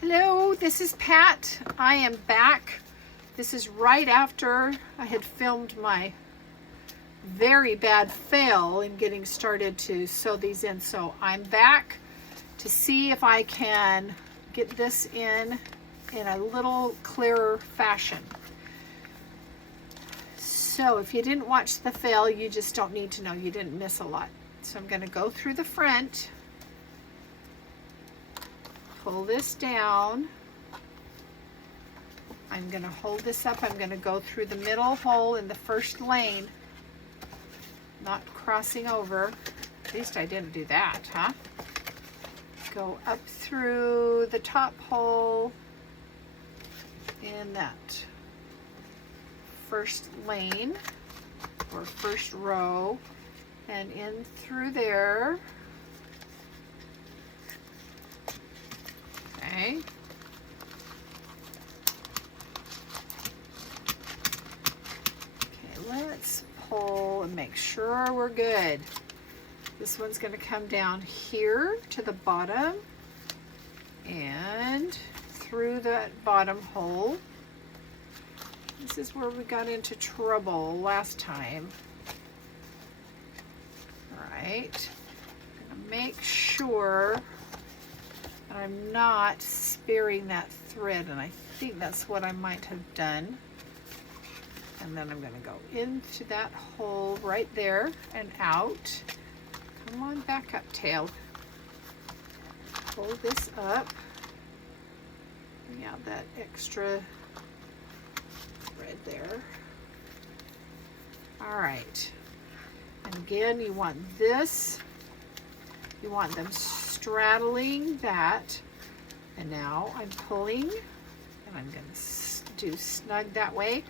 Hello, this is Pat. I am back. This is right after I had filmed my very bad fail in getting started to sew these in. So I'm back to see if I can get this in a little clearer fashion. So if you didn't watch the fail, you just don't need to know. You didn't miss a lot. So I'm going to go through the front. Pull this down. I'm going to hold this up. I'm going to go through the middle hole in the first lane, not crossing over. At least I didn't do that, huh? Go up through the top hole in that first lane or first row and in through there. Okay. Okay, let's pull and make sure we're good. This one's going to come down here to the bottom and through that bottom hole. This is where we got into trouble last time. All right. I'm going to make sure I'm not spearing that thread, and I think that's what I might have done. And then I'm going to go into that hole right there and out. Come on back up, tail. Pull this up. Bring out that extra thread there. All right. And again, you want this. You want them straddling that, and now I'm pulling and I'm going to do snug that way.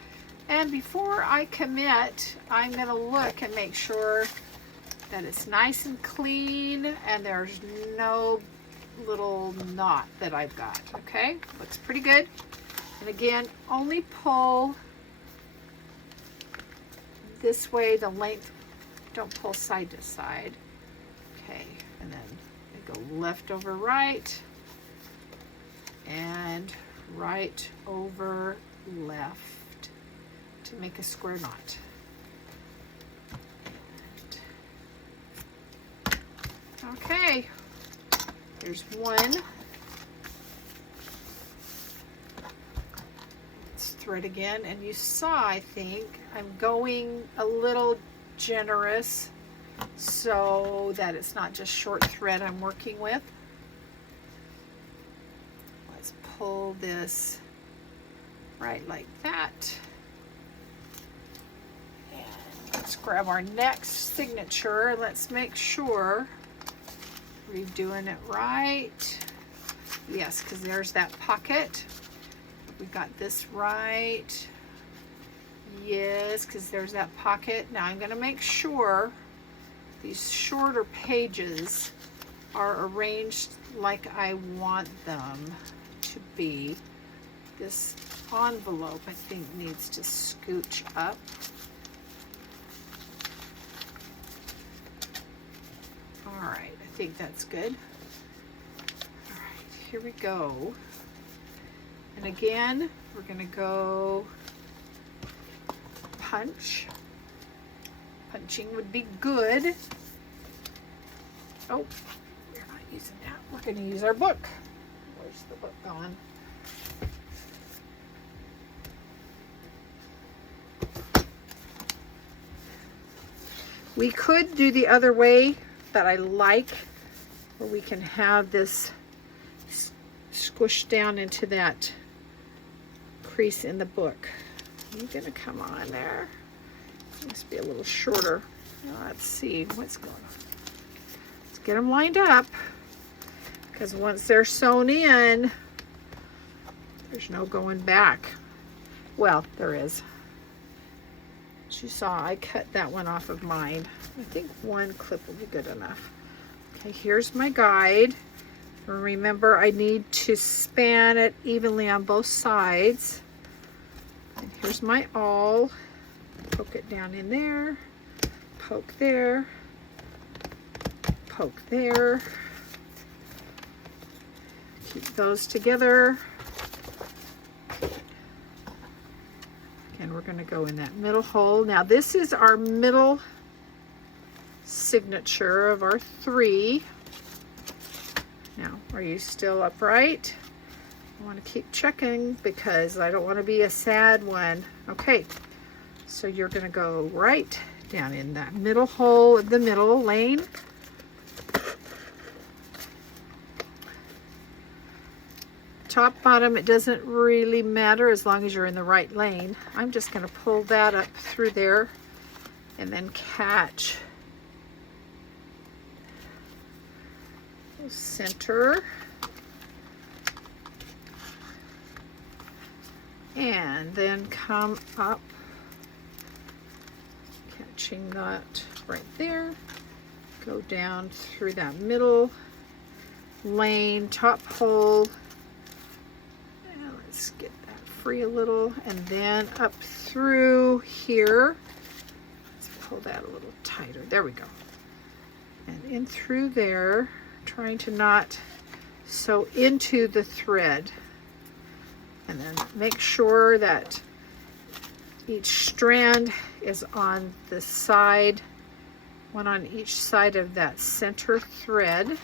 And before I commit, I'm going to look and make sure that it's nice and clean and there's no little knot that I've got. Okay, looks pretty good. And again, only pull this way, the length, don't pull side to side. Okay, and then I go left over right and right over left to make a square knot. Okay, there's one. Let's thread again, and you saw, I think, I'm going a little generous so that it's not just short thread I'm working with. Let's pull this right like that. And let's grab our next signature. Let's make sure we're doing it right. Yes, because there's that pocket. We got this right. Yes, because there's that pocket. Now I'm going to make sure these shorter pages are arranged like I want them to be. This envelope, I think, needs to scooch up. All right, I think that's good. All right, here we go. And again, we're going to go punch. Punching would be good. Oh, we're not using that. We're going to use our book. Where's the book gone? We could do the other way that I like, where we can have this squished down into that crease in the book. You're going to come on there. Must be a little shorter. Let's see what's going on. Let's get them lined up, because once they're sewn in, there's no going back. Well, there is. As you saw, I cut that one off of mine. I think one clip will be good enough. Okay, here's my guide. Remember, I need to span it evenly on both sides. And here's my awl. Poke it down in there, poke there, poke there. Keep those together. And we're going to go in that middle hole. Now this is our middle signature of our 3. Now, are you still upright? I want to keep checking because I don't want to be a sad one. Okay, so you're going to go right down in that middle hole of the middle lane. Top, bottom, it doesn't really matter as long as you're in the right lane. I'm just going to pull that up through there and then catch center and then come up, catching that right there, go down through that middle lane, top hole. Let's get that free a little, and then up through here. Let's pull that a little tighter. There we go. And in through there, trying to not sew into the thread. And then make sure that each strand is on the side, one on each side of that center thread.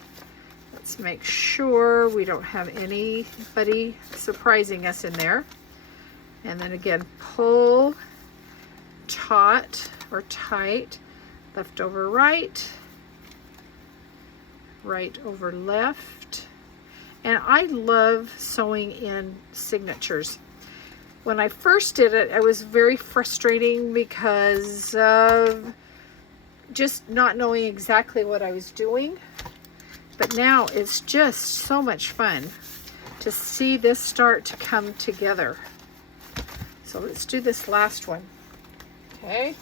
Let's make sure we don't have anybody surprising us in there. And then again, pull taut or tight, left over right, right over left. And I love sewing in signatures. When I first did it, it was very frustrating because of just not knowing exactly what I was doing. But now it's just so much fun to see this start to come together. So let's do this last one. Okay.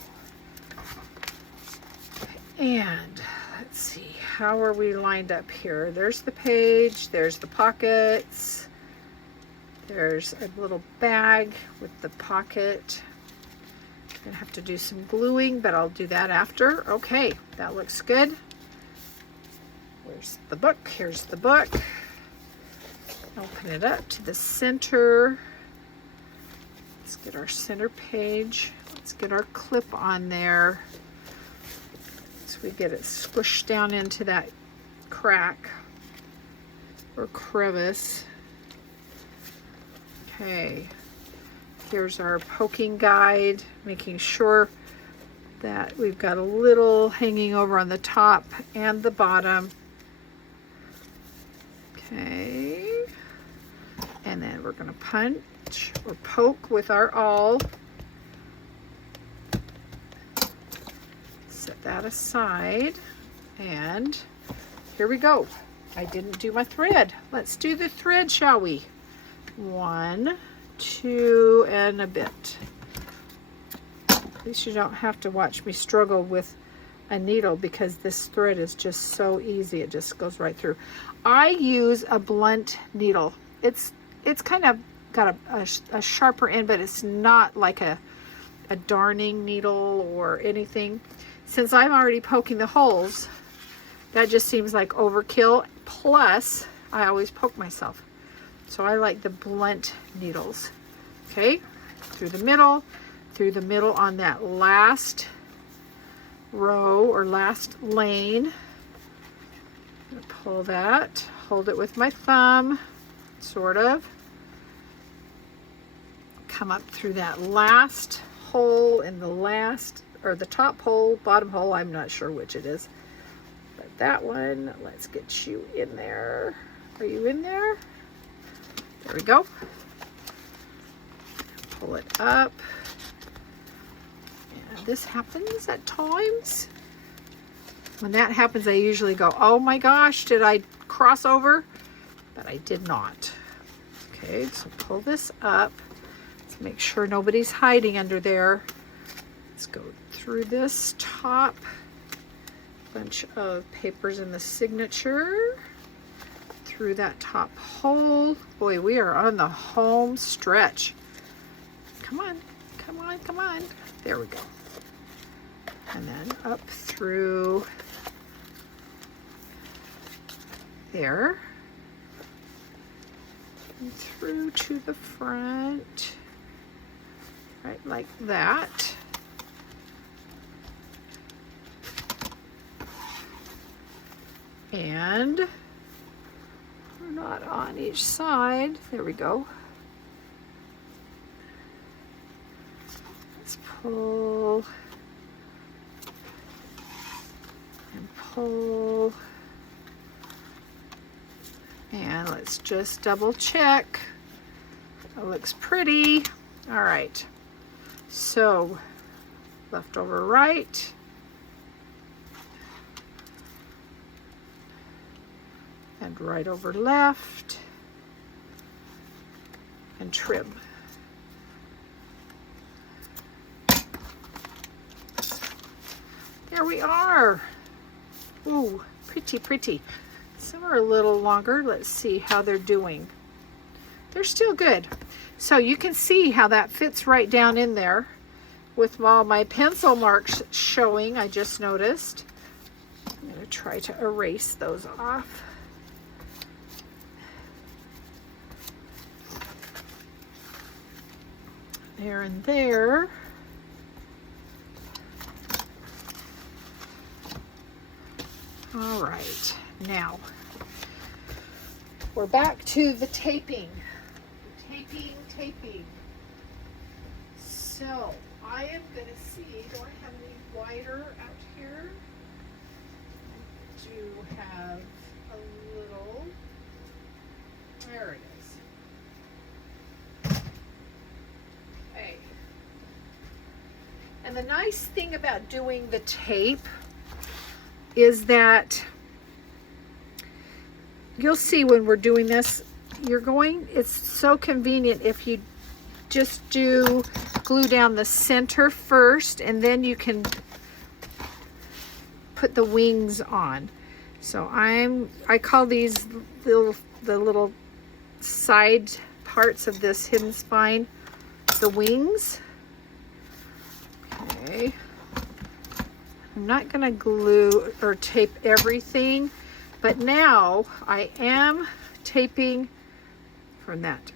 And let's see, how are we lined up here? There's the page, there's the pockets, there's a little bag with the pocket. I'm gonna have to do some gluing, but I'll do that after. Okay, that looks good. Where's the book? Here's the book. Open it up to the center. Let's get our center page. Let's get our clip on there so we get it squished down into that crack or crevice. Okay, here's our poking guide, making sure that we've got a little hanging over on the top and the bottom. Okay, and then we're going to punch or poke with our awl. Set that aside, and here we go. I didn't do my thread. Let's do the thread, shall we? 1, 2, and a bit. At least you don't have to watch me struggle with a needle because this thread is just so easy. It just goes right through. I use a blunt needle. It's kind of got a sharper end, but it's not like a darning needle or anything. Since I'm already poking the holes, that just seems like overkill. Plus, I always poke myself. So I like the blunt needles. Okay, through the middle on that last row or last lane. I'm gonna pull that, hold it with my thumb, sort of. Come up through that last hole in the last, or the top hole, bottom hole, I'm not sure which it is. But that one, let's get you in there. Are you in there? There we go. Pull it up. And this happens at times. When that happens, I usually go, oh my gosh, did I cross over? But I did not. Okay, so pull this up. Let's make sure nobody's hiding under there. Let's go through this top bunch of papers in the signature. Through that top hole. Boy, we are on the home stretch. Come on, come on, come on. There we go. And then up through there. and through to the front, right like that. And we're not on each side. There we go. Let's pull and pull. And let's just double check. It looks pretty. All right. So left over right. And right over left. And trim. There we are. Ooh, pretty, pretty. Some are a little longer. Let's see how they're doing. They're still good. So you can see how that fits right down in there with all my pencil marks showing, I just noticed. I'm going to try to erase those off. There and there. All right, now we're back to the taping. Taping. So I am going to see, do I have any wider out here? I do have a little. There it is. Okay. And the nice thing about doing the tape is that you'll see when we're doing this, it's so convenient if you just do glue down the center first and then you can put the wings on. So I call these the little side parts of this hidden spine the wings. Okay. I'm not going to glue or tape everything, but now I am taping from that.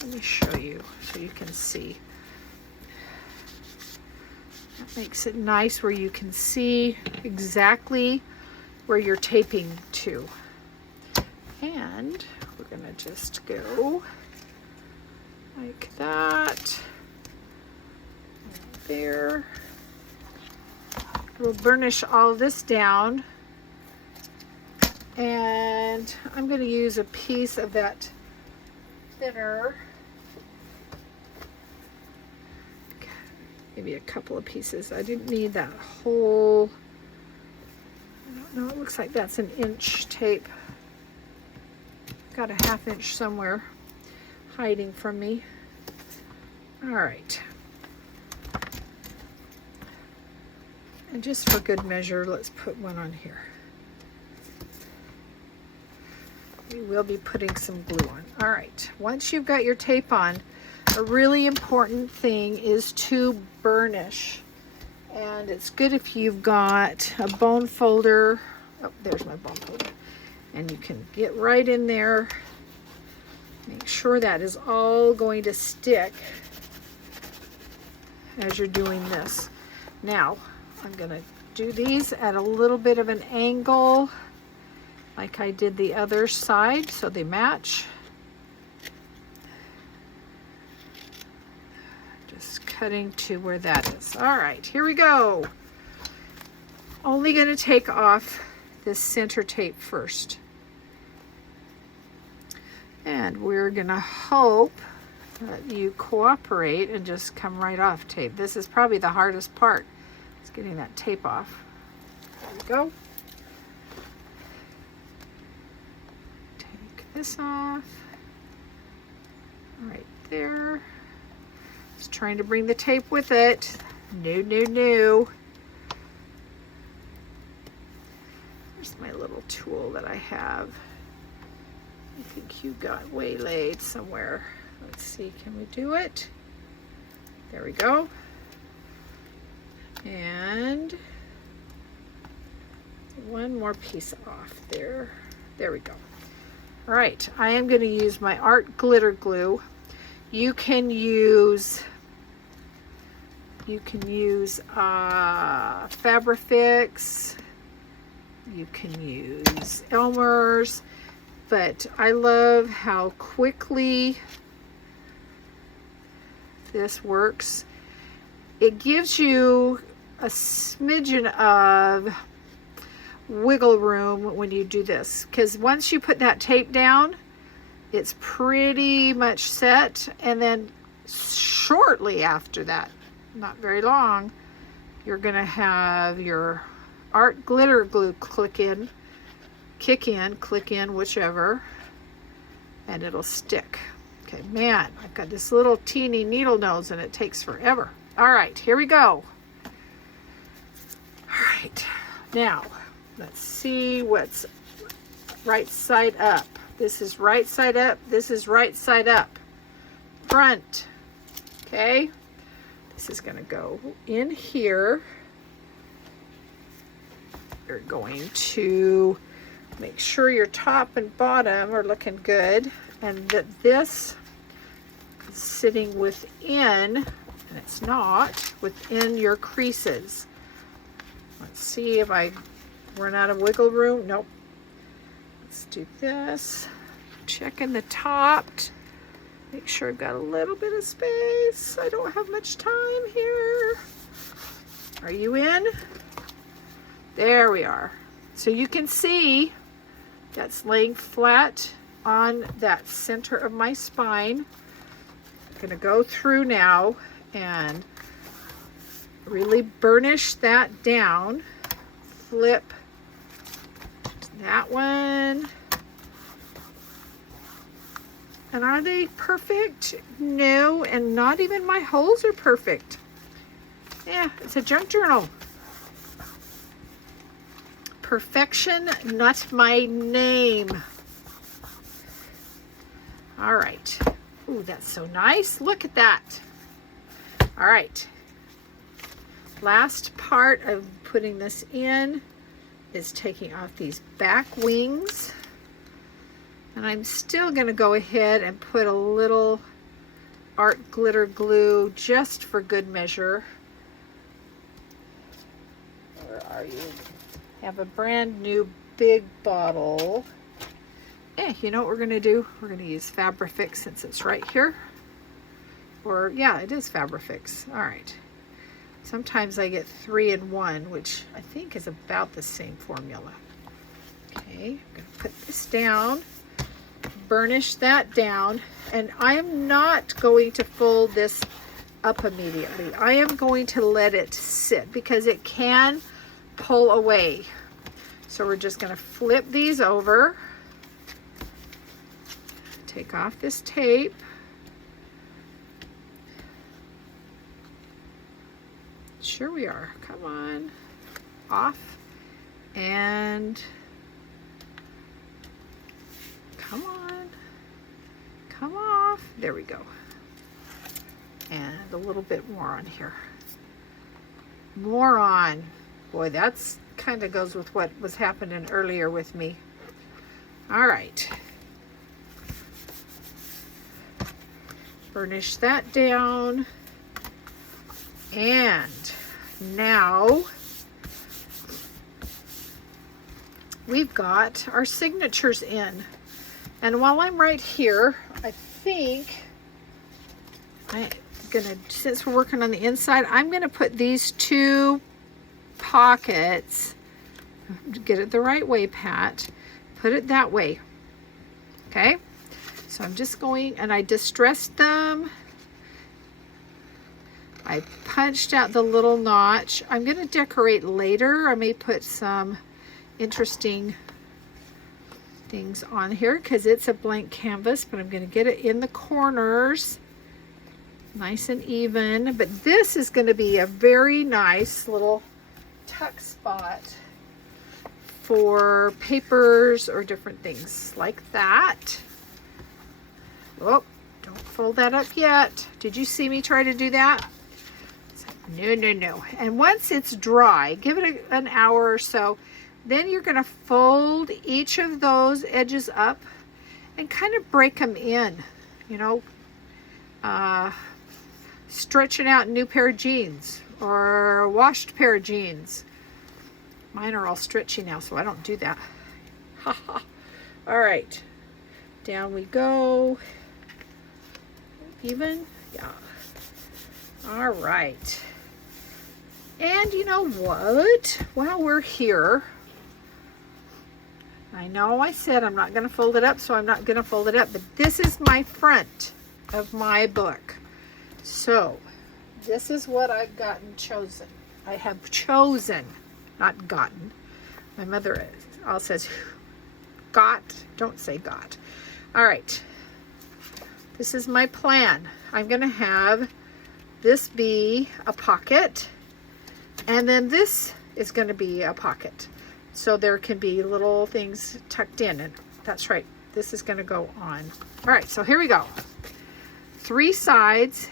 Let me show you so you can see. That makes it nice where you can see exactly where you're taping to. And we're going to just go like that. There. We'll burnish all this down, and I'm going to use a piece of that thinner, maybe a couple of pieces. I didn't need that whole, I don't know, it looks like that's an inch tape. Got a 1/2 inch somewhere hiding from me. All right. And just for good measure, let's put one on here. We will be putting some glue on. All right, once you've got your tape on, a really important thing is to burnish. And it's good if you've got a bone folder. Oh, there's my bone folder. And you can get right in there. Make sure that is all going to stick as you're doing this. Now, I'm going to do these at a little bit of an angle like I did the other side so they match. Just cutting to where that is. All right, here we go. Only going to take off this center tape first. And we're going to hope that you cooperate and just come right off tape. This is probably the hardest part. Getting that tape off. There we go. Take this off. Right there. Just trying to bring the tape with it. No. There's my little tool that I have. I think you got waylaid somewhere. Let's see, can we do it? There we go. And one more piece off there. There we go. All right, I am going to use my art glitter glue. You can use Fabrifix, you can use Elmer's, but I love how quickly this works. It gives you a smidgen of wiggle room when you do this, because once you put that tape down, it's pretty much set, and then shortly after that, not very long, you're gonna have your art glitter glue click in, whichever, and it'll stick. Okay, man, I've got this little teeny needle nose and it takes forever. All right, here we go. All right, now let's see what's right side up. This is right side up, this is right side up. Front, okay? This is gonna go in here. You're going to make sure your top and bottom are looking good, and that this is sitting within, and it's not, within your creases. Let's see if I run out of wiggle room. Nope. Let's do this. Checking the top. Make sure I've got a little bit of space. I don't have much time here. Are you in? There we are. So you can see that's laying flat on that center of my spine. I'm gonna go through now and really burnish that down. Flip that one. And are they perfect? No, and not even my holes are perfect. Yeah, it's a junk journal. Perfection, not my name. All right. Ooh, that's so nice. Look at that. All right. Last part of putting this in is taking off these back wings. And I'm still going to go ahead and put a little art glitter glue just for good measure. Where are you? Have a brand new big bottle. You know what we're going to do? We're going to use Fabrifix since it's right here. Or, yeah, it is Fabrifix. All right. Sometimes I get 3 in 1, which I think is about the same formula. Okay, I'm going to put this down. Burnish that down, and I am not going to fold this up immediately. I am going to let it sit because it can pull away. So we're just going to flip these over, take off this tape, sure we are, come on, off, and come on, come off. There we go. And a little bit more on here. More on. Boy, that's kind of goes with what was happening earlier with me. All right. Burnish that down. And now we've got our signatures in. And while I'm right here, I think I'm gonna, since we're working on the inside, I'm gonna put these 2 pockets, get it the right way, Pat, put it that way. Okay, so I'm just going, and I distressed them. I punched out the little notch. I'm going to decorate later. I may put some interesting things on here because it's a blank canvas, but I'm going to get it in the corners nice and even. But this is going to be a very nice little tuck spot for papers or different things like that. Oh, don't fold that up yet. Did you see me try to do that? No, no, no. And once it's dry, give it an hour or so. Then you're going to fold each of those edges up and kind of break them in, you know, stretching out a new pair of jeans or a washed pair of jeans. Mine are all stretchy now, so I don't do that. All right, down we go. Even? Yeah. All right. And you know what? While we're here, I know I said I'm not going to fold it up, so I'm not going to fold it up, but this is my front of my book. So this is what I've chosen. I have chosen, not gotten. My mother all says got, don't say got. All right, this is my plan. I'm going to have this be a pocket, and then this is going to be a pocket. So there can be little things tucked in, and that's right, this is going to go on. All right, so here we go. 3 sides,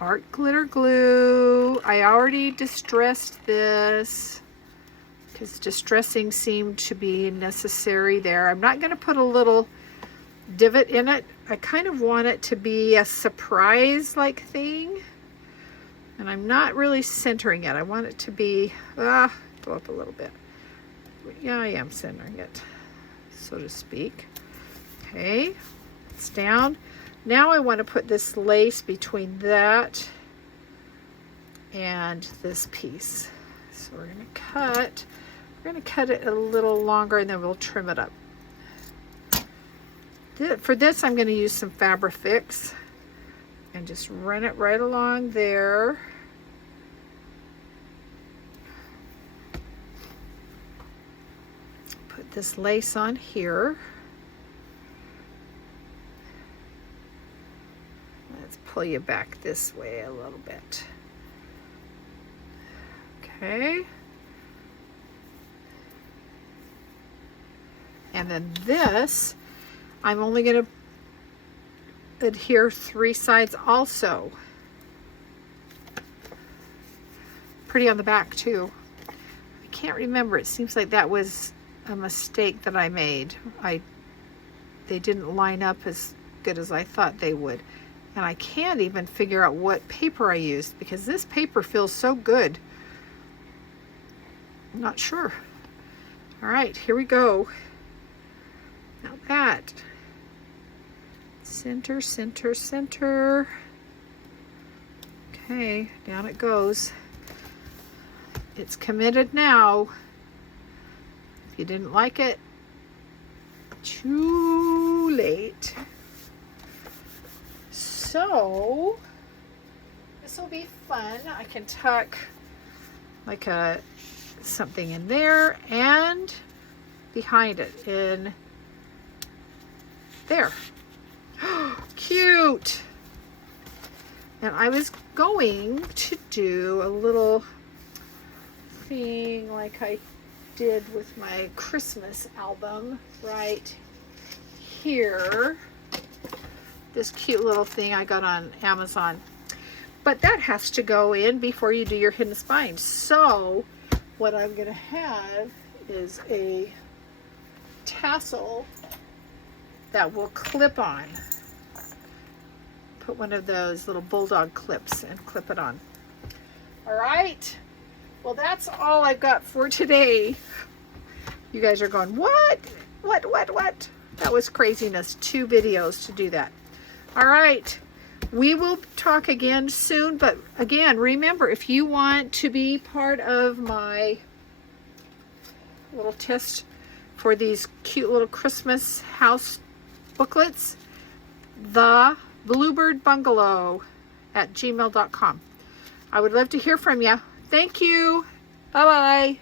art glitter glue. I already distressed this because distressing seemed to be necessary there. I'm not going to put a little divot in it. I kind of want it to be a surprise like thing, and I'm not really centering it. I want it to be go up a little bit. Yeah, I am centering it, so to speak. Okay, it's down. Now I want to put this lace between that and this piece. So we're going to cut it a little longer, and then we'll trim it up. For this, I'm going to use some Fabrifix and just run it right along there. Put this lace on here. Let's pull you back this way a little bit. Okay. And then this, I'm only going to adhere 3 sides also. Pretty on the back too. I can't remember. It seems like that was a mistake that I made. They didn't line up as good as I thought they would. And I can't even figure out what paper I used because this paper feels so good. I'm not sure. All right, here we go. Now that. Center, center, center. Okay, down it goes. It's committed now. If you didn't like it, too late. So this will be fun. I can tuck like something in there and behind it in there. Cute. And I was going to do a little thing like I did with my Christmas album right here. This cute little thing I got on Amazon. But that has to go in before you do your hidden spine. So what I'm going to have is a tassel that will clip on. Put one of those little bulldog clips and clip it on. All right. Well, that's all I've got for today. You guys are going, what? What? That was craziness. 2 videos to do that. All right. We will talk again soon. But again, remember, if you want to be part of my little test for these cute little Christmas house booklets, the Bluebird Bungalow @gmail.com. I would love to hear from you. Thank you. Bye-bye.